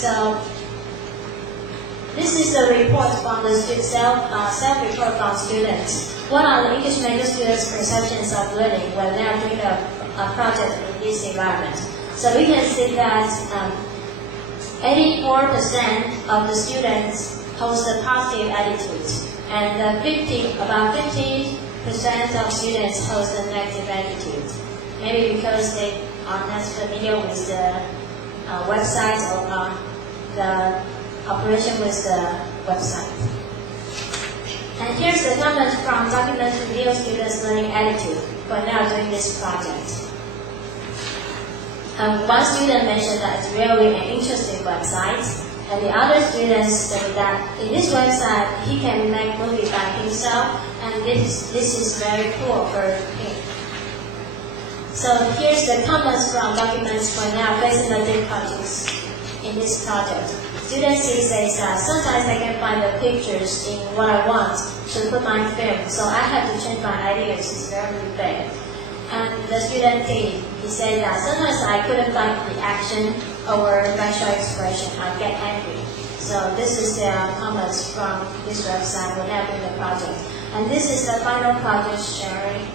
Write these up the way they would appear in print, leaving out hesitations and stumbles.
So this is the report from the self-report from students. What are the English major students' perceptions of learning when they are doing a project in this environment? So we can see that 84% of the students holds a positive attitude, and about 50% of students holds a negative attitude. Maybe because they are not familiar with the website or the operation with the website. And here's the comment from Document Reveal Students' Learning Attitude when they are doing this project. One student mentioned that it's really an interesting website, and the other students said that in this website he can make movies by himself, and this is very cool for him. So here's the comments from documents when they are facing the difficulties in this project. Student C says that sometimes I can find the pictures in what I want to put my film, so I have to change my ideas. It's very big. And the student D, he said that sometimes I couldn't find the action or facial expression. I get angry. So this is the comments from this website when they're doing the project. And this is the final project sharing.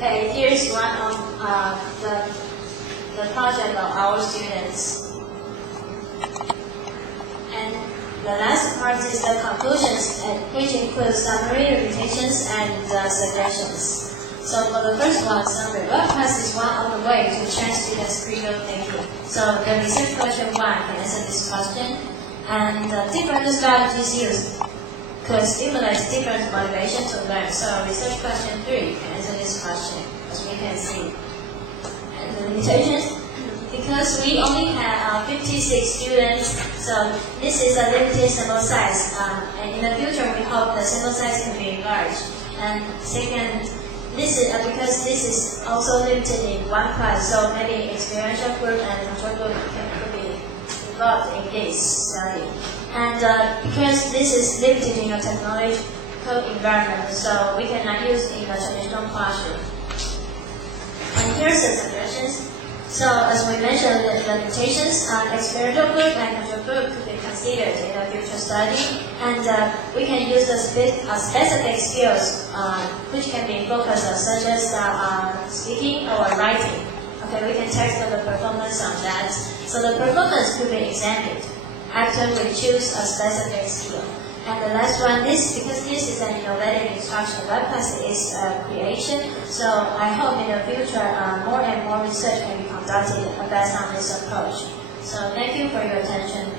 Okay, here's one of the project of our students. And the last part is the conclusions, which includes summary, limitations, and suggestions. So for the first one, summary, WebClass is one of the ways to train students' critical thinking. So the research question 1 can answer this question, and different strategies used could stimulate different motivation to learn. So research question 3 can answer this question, as we can see. And the limitations, because we only have 56 students, so this is a limited sample size. And in the future, we hope the sample size can be enlarged. And second, this is because this is also limited in one class, so maybe experiential group and control group could be involved in this study. And because this is limited in a technological environment, so we cannot use in a traditional classroom. And here's the suggestions. So as we mentioned, the limitations, experiential group and control group could be considered in a future study, and we can use a specific skills which can be focused on, such as speaking or writing. Okay, we can test the performance on that. So the performance could be examined after we choose a specific skill. And the last one, because this is an innovative instruction, WebClass is creation. So I hope in the future more and more research can be conducted based on this approach. So thank you for your attention.